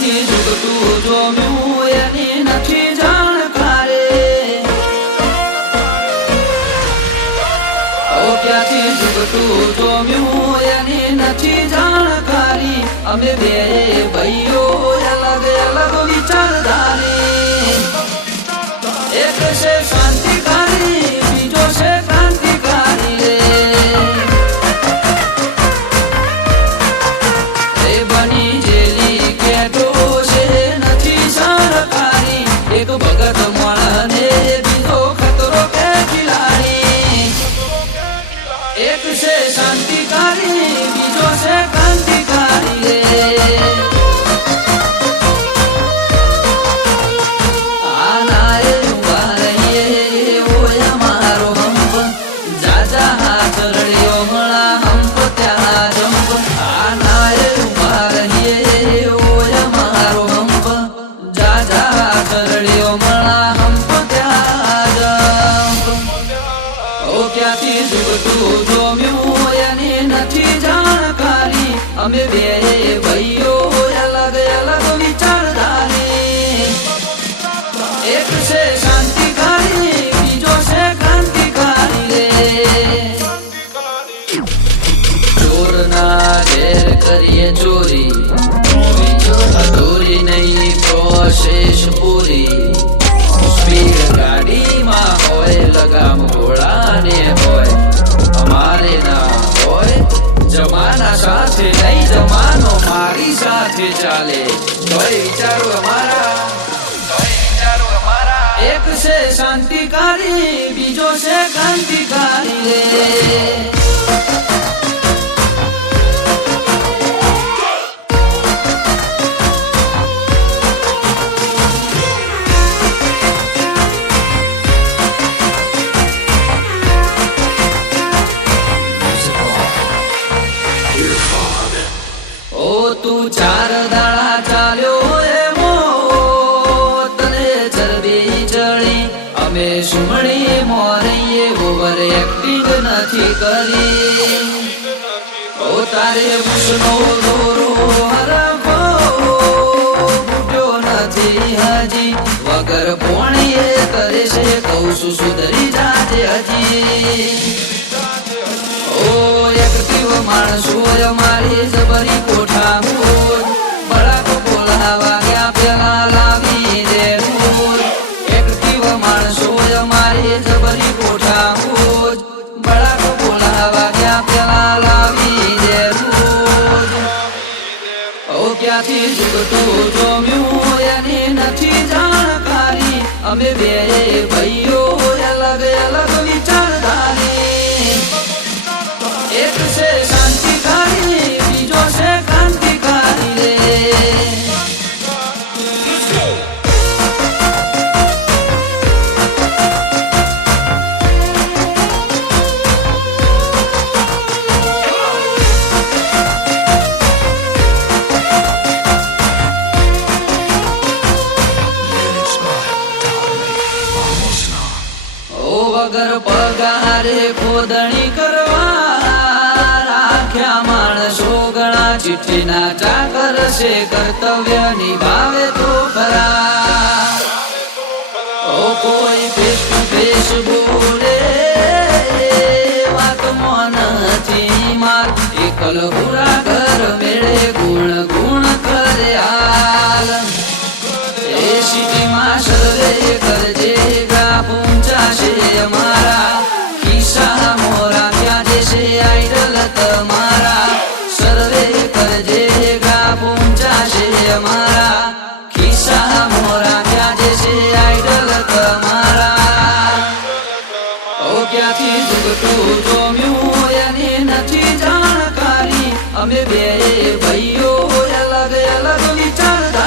ક્યાંથી જુગતું જોમ્યું એની નથી જાણકારી ઓ, ક્યાંથી જુગતું જોમ્યું એની નથી જાણકારી અમે બે રળિયો મળા હંપ ત્યાં ઓ ક્યાંથી નથી જાણકારી. અમે બે ભાઈઓ અલગ અલગ વિચારધારી. એક છે શાંતિકારી બીજો છે ક્રાંતિકારી રે. ચોરના ઘેર કરીએ ચોરી. પ્રોસેસ પૂરી. સ્પીડ ગાડીમાં હોય, લગામ ઘોડાને હોય. અમારે ના હોય, જમાના સાથે નહીં, જમાનો મારી સાથે ચાલે. તોય વિચારો ચાર દાડા ચાલ્યો એમો તને ચરબી ચડી. અમે સુમણી મોરીએ ઓવર એક્ટિંગ નથી કરી. ઓ તારે મુસનો દોરો નથી હજી. વગર પોણીએ કરે છે છું સુધરી જાજે હજી. માણસો અમારી જબરી કોઠા મોર. બળાકો બોલાવા ગયા પેલા લાવી દે મોર એક દીવ માણસો અમારી જબરી કોઠા મોર. બળાકો બોલાવા ગયા પેલા લાવી દે મોર ઓ, ક્યાંથી અમે બે ભાઈઓ વગર પગારે ખોદણી કરવા રાખ્યા માણસો ગણા ચિઠ્ઠીના ચાકર છે કર્તવ્ય નિભાવે તો ખરા. ઓ કોઈ ટુ ફેસ બોલે, વાત નથી માર, એકલ પૂરા તું જોમ્યું એની નથી જાણકારી. અમે બે ભાઈઓ અલગ અલગ વિચારતા